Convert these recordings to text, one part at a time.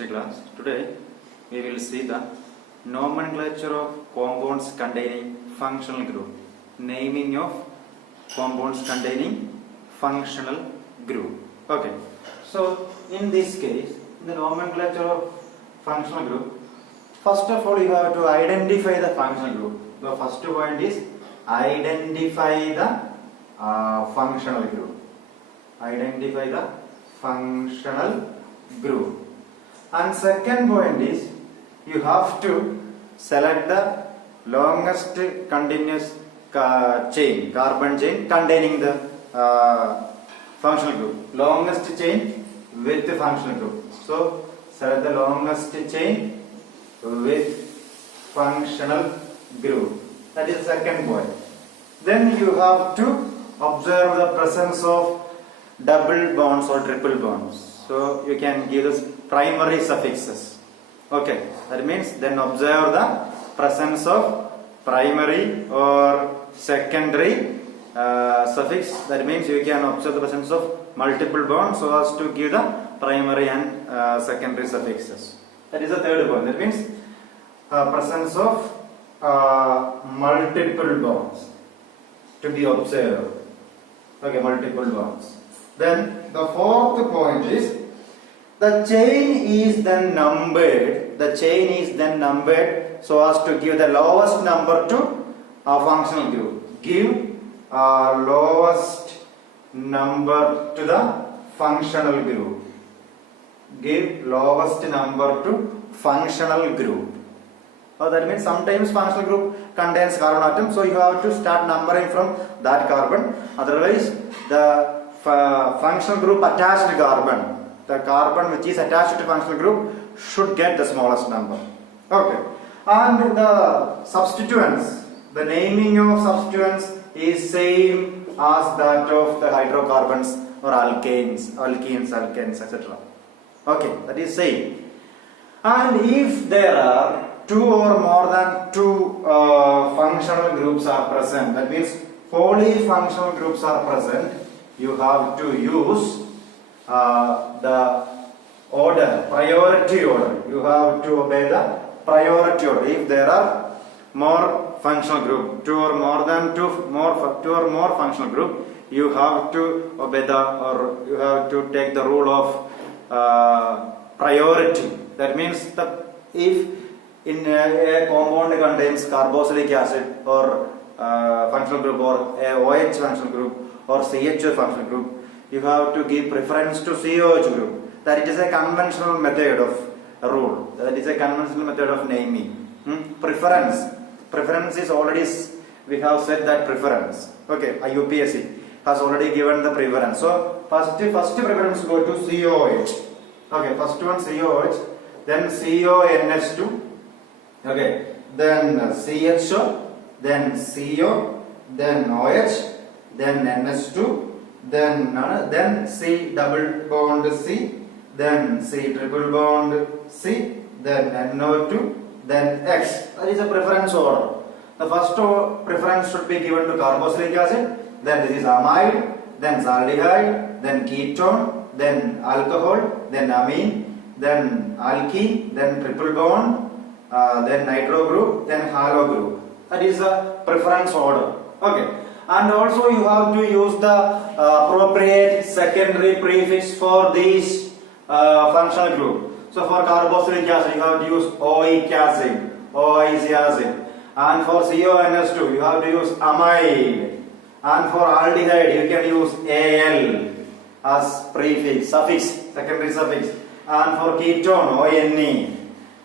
chemistry class. Today we will see the nomenclature of compounds containing functional group. Naming of compounds containing functional group. Okay. So in this case, the nomenclature of functional group, first of all you have to identify the functional group. The first point is identify the functional group. Identify the functional group. And second point is you have to select the longest continuous chain, carbon chain containing the functional group. Longest chain with the functional group. So select the longest chain with functional group. That is the second point. Then you have to observe the presence of double bonds or triple bonds. So you can give this primary suffixes. Okay, that means then observe the presence of primary or secondary suffix. That means you can observe the presence of multiple bonds so as to give the primary and secondary suffixes. That is the third point. That means presence of multiple bonds to be observed. Okay, multiple bonds. Then the fourth point is the chain is then numbered. The chain is then numbered so as to give the lowest number to a functional group. Give lowest number to the functional group. Give lowest number to functional group. That means sometimes functional group contains carbon atom, so you have to start numbering from that carbon. Otherwise, the functional group attached carbon, the carbon which is attached to functional group should get the smallest number. Okay. And the substituents, the naming of substituents is same as that of the hydrocarbons or alkanes, alkenes, etc. Okay, that is same. And if there are two or more than two functional groups are present, that means polyfunctional groups are present, you have to use the order, priority order. You have to obey the priority order. If there are more functional group, two or more functional group, you have to obey you have to take the rule of priority. That means if in a compound contains carboxylic acid or functional group or a OH functional group or CH functional group, you have to give preference to COH group. That is a conventional method of rule. That is a conventional method of naming. Preference. Preference is already, we have said that preference. Okay, IUPAC has already given the preference. So first preference go to COH. Okay, first one COH, then CONH2. Okay, then CHO, then CO, then OH, then NH2, then C double bond C, then C triple bond C, then NO2, then X. That is a preference order. The first preference should be given to carboxylic acid, then this is amide, then aldehyde, then ketone, then alcohol, then amine, then alkene, then triple bond, then nitro group, then halo group. That is a preference order. Okay. And also you have to use the appropriate secondary prefix for these functional group. So for carboxylic acid you have to use oic acid, OIC acid. And for CONH2 you have to use amide. And for aldehyde you can use Al as prefix, suffix, secondary suffix. And for ketone ONE.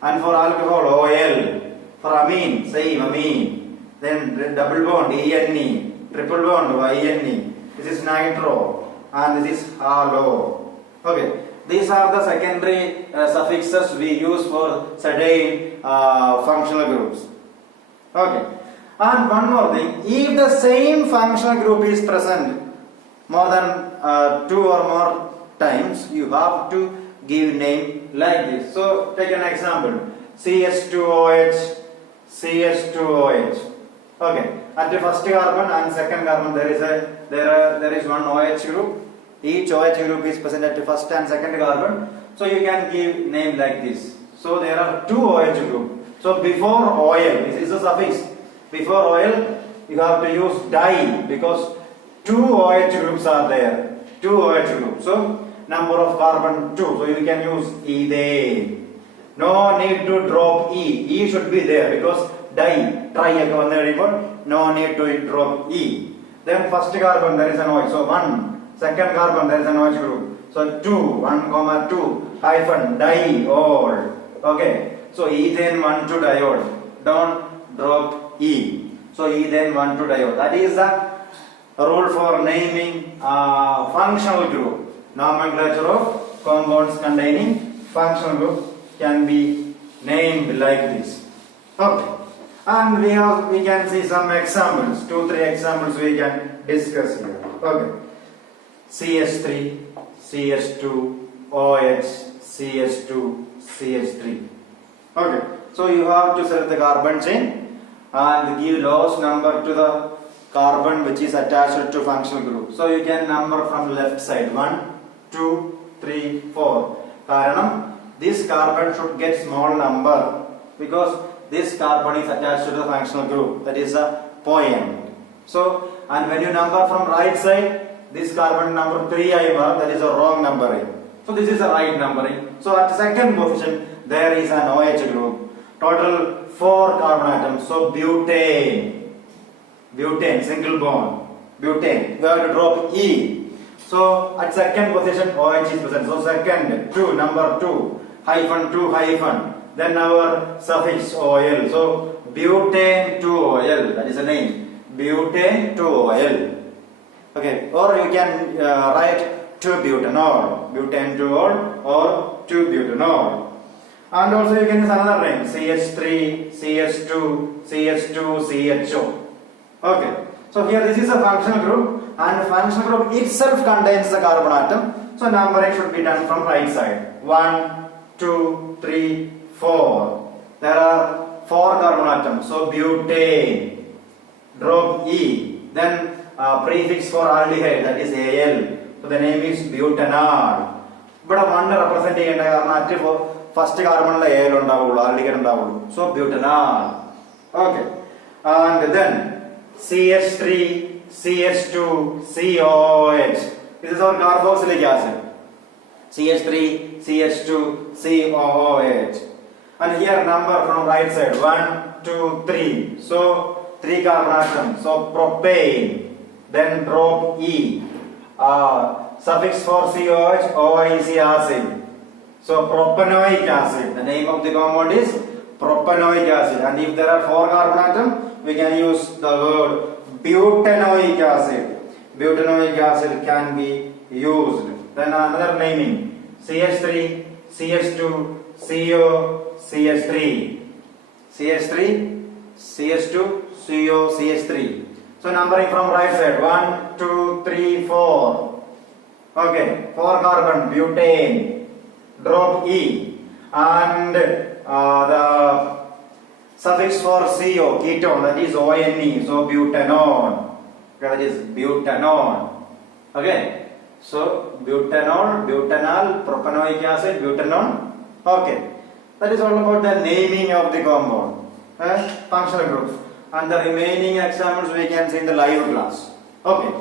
And for alcohol OL. For amine, same amine. Then double bond ENE. Triple bond YNE. This is nitro and this is halo. Okay, these are the secondary suffixes we use for certain functional groups. Okay, and one more thing, if the same functional group is present more than two or more times, you have to give name like this. So take an example, CH2OH, CH2OH. Okay, at the first carbon and second carbon there is one OH group. Each OH group is present at the first and second carbon. So you can give name like this. So there are two OH group. So before oil, this is a suffix. Before oil, you have to use di because two OH groups are there. Two OH groups. So number of carbon 2. So you can use ethane. No need to drop E. E should be there because di, try no need to drop E. Then first carbon there is an OH. So 1. Second carbon there is an OH group. So 2, 1 comma 2 hyphen diol. Okay. So ethane 1 to diol. Don't drop E. So ethane 1 to diol. That is the rule for naming functional group. Nomenclature of compounds containing functional group can be named like this. Okay. And we can see some examples. 2-3 examples we can discuss here. Okay. CH3, CH2, OH, CH2, CH3. Okay. So you have to select the carbon chain and give lowest number to the carbon which is attached to functional group. So you can number from left side 1, 2, 3, 4. Karanam, this carbon should get small number because this carbon is attached to the functional group. That is a point. So, and when you number from right side, this carbon number 3 I mark, that is a wrong numbering. So this is a right numbering. So at second position, there is an OH group. Total 4 carbon atoms. So butane, single bond, butane. You have to drop E. So at second position, OH is present. So second, 2, number 2, hyphen 2 hyphen. Then our suffix oil. So butane 2-oil. That is the name. Butane 2-oil. Okay. Or you can write 2-butanol. Butane 2-ol or 2-butanol. And also you can use another name. CH3, CH2, CH2, CHO. Okay. So here this is a functional group and functional group itself contains the carbon atom. So numbering should be done from right side. 1, 2, 3, 4. There are 4 carbon atoms. So butane. Drop E. Then prefix for aldehyde, that is Al. So the name is butanol. But one representing first carbon Al aldehyde. So butanol. Okay. And then CH3, CH2, COH. This is our carboxylic acid. CH3, CH2, COOH. And here number from right side 1, 2, 3. So 3 carbon atoms. So propane. Then drop E. Suffix for COH, OIC acid. So propanoic acid. The name of the compound is propanoic acid. And if there are 4 carbon atoms, we can use the word butanoic acid. Butanoic acid can be used. Then another naming. CH3, CH2, CO, CH3. CH3, CH2, CO, CH3. So numbering from right side 1, 2, 3, 4. Okay, 4 carbon, butane. Drop E. And the suffix for CO, ketone, that is ONE. So butanol. Okay, that is butanol. Okay. So butanol, butanol, propanoic acid, butanol. Okay. That is all about the naming of the compound. Functional groups. And the remaining examples we can see in the live class. Okay.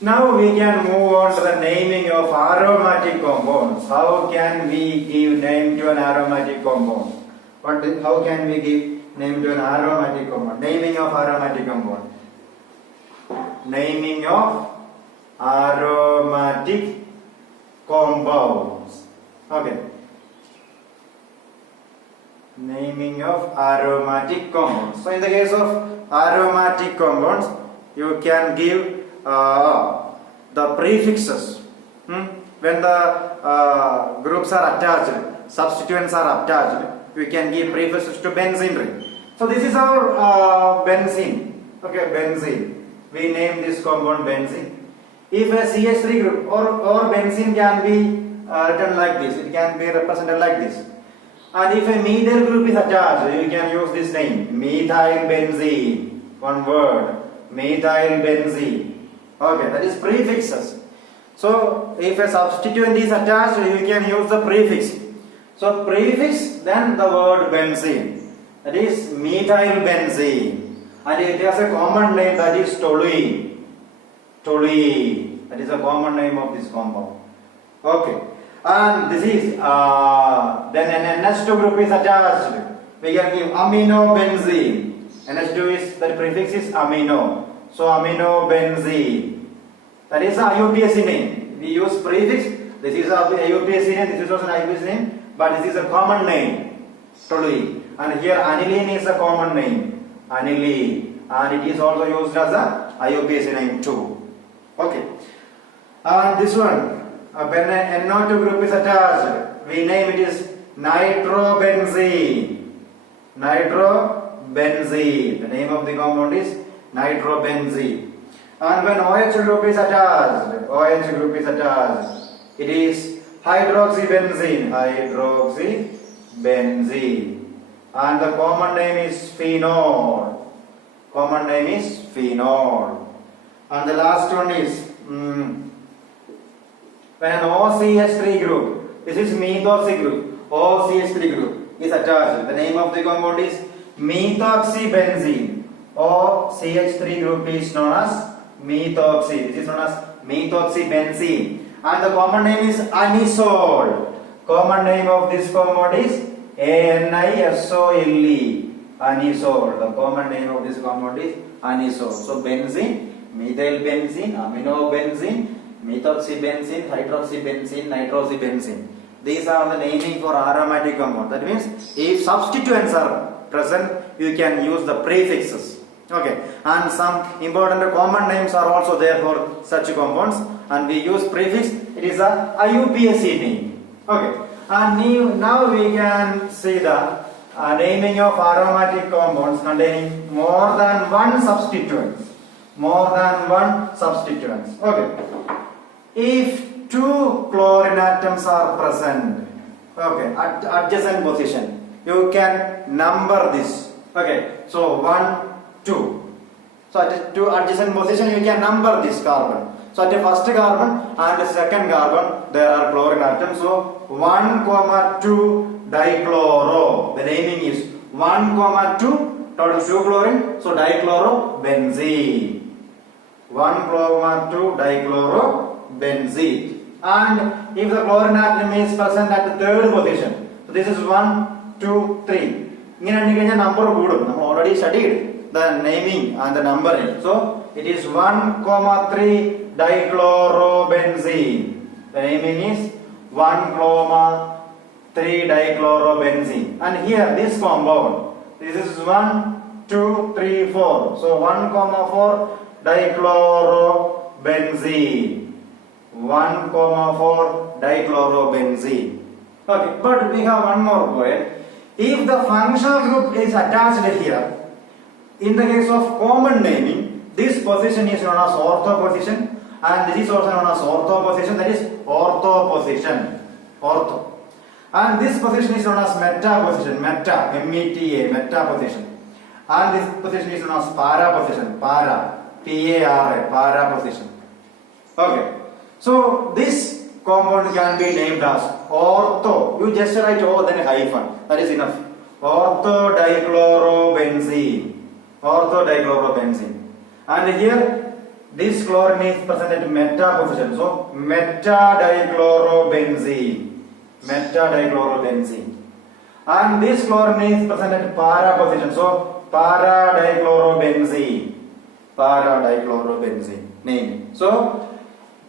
Now we can move on to the naming of aromatic compounds. How can we give name to an aromatic compound? How can we give name to an aromatic compound? Naming of aromatic compound. Naming of aromatic compounds. Okay. Naming of aromatic compounds. So in the case of aromatic compounds, you can give the prefixes. When the groups are attached, substituents are attached, we can give prefixes to benzene ring. So this is our benzene. Okay, benzene. We name this compound benzene. If a CH3 group or benzene can be written like this, it can be represented like this. And if a methyl group is attached, you can use this name, methyl benzene. One word, methyl benzene. Okay, that is prefixes. So if a substituent is attached, you can use the prefix. So prefix, then the word benzene. That is methyl benzene. And it has a common name, that is toluene. Toluene. That is a common name of this compound. Okay. And this is then an NH2 group is attached. We can give aminobenzene. NH2 is, the prefix is amino. So aminobenzene. That is a IUPAC name. We use prefix. This is a IUPAC name. This is also an IUPAC name. But this is a common name. Toluene. And here aniline is a common name. Aniline. And it is also used as a IUPAC name too. Okay. And this one. When an NO2 group is attached, we name it as nitrobenzene. Nitrobenzene. The name of the compound is nitrobenzene. And when OH group is attached, it is hydroxybenzene. Hydroxybenzene. And the common name is phenol. Common name is phenol. And the last one is when an OCH3 group, this is methoxy group, OCH3 group is attached. The name of the compound is methoxybenzene. OCH3 group is known as methoxy. This is known as methoxybenzene. And the common name is anisole. Common name of this compound is ANISOLE. Anisole. The common name of this compound is anisole. So benzene, methyl benzene, aminobenzene, methoxybenzene, hydroxybenzene, nitrosybenzene. These are the naming for aromatic compound. That means if substituents are present, you can use the prefixes. Okay. And some important common names are also there for such compounds. And we use prefix. It is a IUPAC name. Okay. And now we can see the naming of aromatic compounds containing more than one substituent. More than one substituents. Okay. If two chlorine atoms are present, okay, at adjacent position, you can number this. Okay, so 1, 2. So at two adjacent position, you can number this carbon. So at the first carbon and the second carbon, there are chlorine atoms. So 1, 2 dichloro. The naming is 1, 2, total 2 chlorine. So dichlorobenzene. 1, 2 dichlorobenzene. And if the chlorine atom is present at the third position, so this is 1, 2, 3. Number already studied the naming and the numbering. So it is 1, 3 dichlorobenzene. The naming is 1, 3 dichlorobenzene. And here this compound, this is 1, 2, 3, 4. So 1, 4 dichlorobenzene. 1, 4 dichlorobenzene. Okay, but we have one more point. If the functional group is attached here, in the case of common naming, this position is known as ortho position, and this is also known as ortho position. That is ortho position. Ortho. And this position is known as meta position. Meta, M-E-T-A, meta position. And this position is known as para position. Para, P-A-R-A, para position. Okay. So this compound can be named as ortho. You just write O then hyphen. That is enough. Ortho dichlorobenzene. Ortho dichlorobenzene. And here this chlorine is present at meta position. So meta dichlorobenzene. Meta dichlorobenzene. And this chlorine is present at para position. So para dichlorobenzene. Para dichlorobenzene. Name. So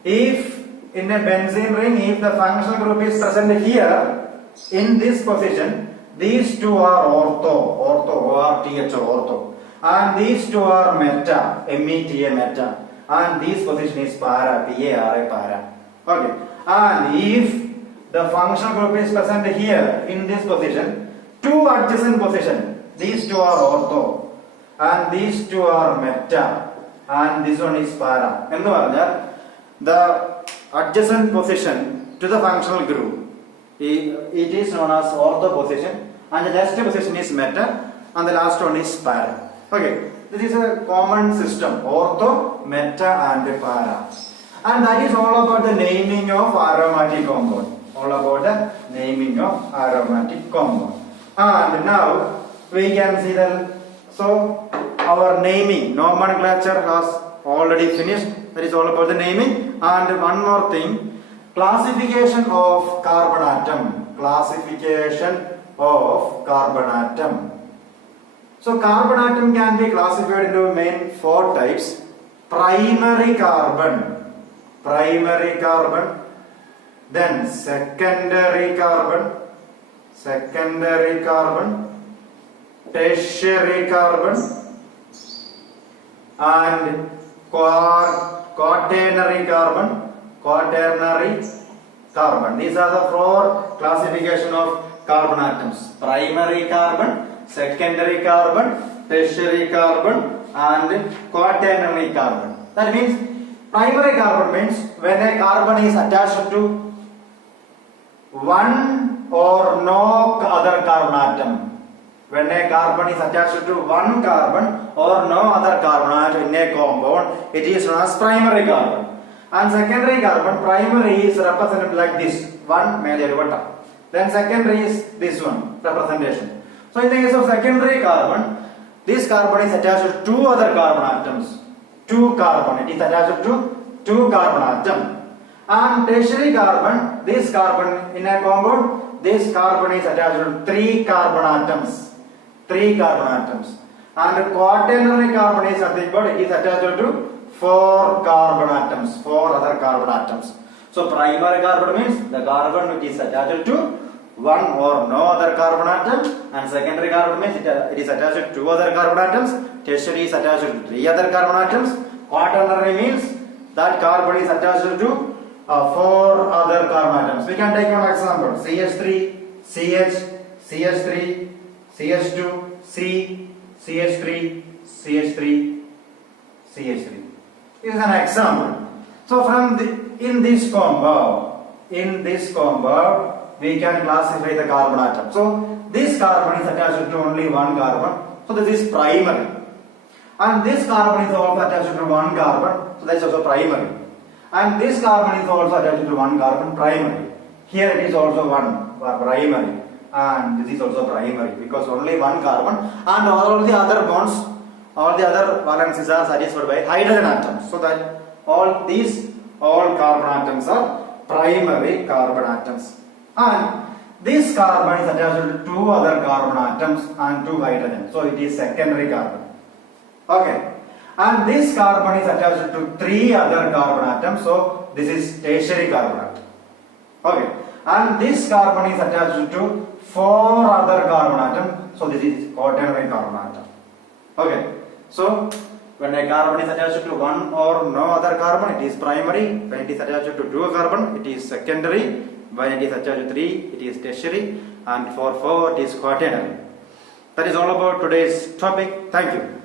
if in a benzene ring, if the functional group is present here in this position, these two are ortho, O-R-T-H-O, ortho, and these two are meta, M-E-T-A, meta, and this position is para, P-A-R-A, para. Okay, and if the functional group is present here in this position, two adjacent position, these two are ortho, and these two are meta, and this one is para. The adjacent position to the functional group, it is known as ortho position, and the next position is meta, and the last one is para. Okay, this is a common system: ortho, meta, and para. And that is all about the naming of aromatic compound. All about the naming of aromatic compound. And now we can see that, so our naming, nomenclature has already finished. That is all about the naming. And one more thing, classification of carbon atom. Classification of carbon atom. So carbon atom can be classified into main 4 types. Primary carbon, then secondary carbon, tertiary carbon, and quaternary carbon. These are the 4 classification of carbon atoms: primary carbon, secondary carbon, tertiary carbon, and quaternary carbon. That means primary carbon means when a carbon is attached to one or no other carbon atom. When a carbon is attached to one carbon or no other carbon atom in a compound, it is known as primary carbon. And secondary carbon, primary is represented like this, one male bottom. Then secondary is this one, representation. So in the case of secondary carbon, this carbon is attached to 2 other carbon atoms. 2 carbon, it is attached to 2 carbon atom. And tertiary carbon, this carbon in a compound, this carbon is attached to 3 carbon atoms. And quaternary carbon is nothing but it is attached to 4 carbon atoms, 4 other carbon atoms. So primary carbon means the carbon which is attached to one or no other carbon atom, and secondary carbon means it is attached to 2 other carbon atoms, tertiary is attached to 3 other carbon atoms, quaternary means that carbon is attached to 4 other carbon atoms. We can take one example: CH3, CH, CH3, CH2, C, CH3, CH3, CH3. This is an example. So from in this compound, we can classify the carbon atom. So this carbon is attached to only one carbon. So this is primary. And this carbon is also attached to one carbon. So that is also primary. And this carbon is also attached to one carbon, primary. Here it is also one primary. And this is also primary because only one carbon, and all the other bonds, all the other valencies are satisfied by hydrogen atoms. So that all carbon atoms are primary carbon atoms. And this carbon is attached to 2 other carbon atoms and 2 hydrogen. So it is secondary carbon. Okay. And this carbon is attached to 3 other carbon atoms. So this is tertiary carbon atom. Okay. And this carbon is attached to 4 other carbon atoms. So this is quaternary carbon atom. Okay. So when a carbon is attached to one or no other carbon, it is primary. When it is attached to 2 carbon, it is secondary. When it is attached to 3, it is tertiary. And for 4, it is quaternary. That is all about today's topic. Thank you.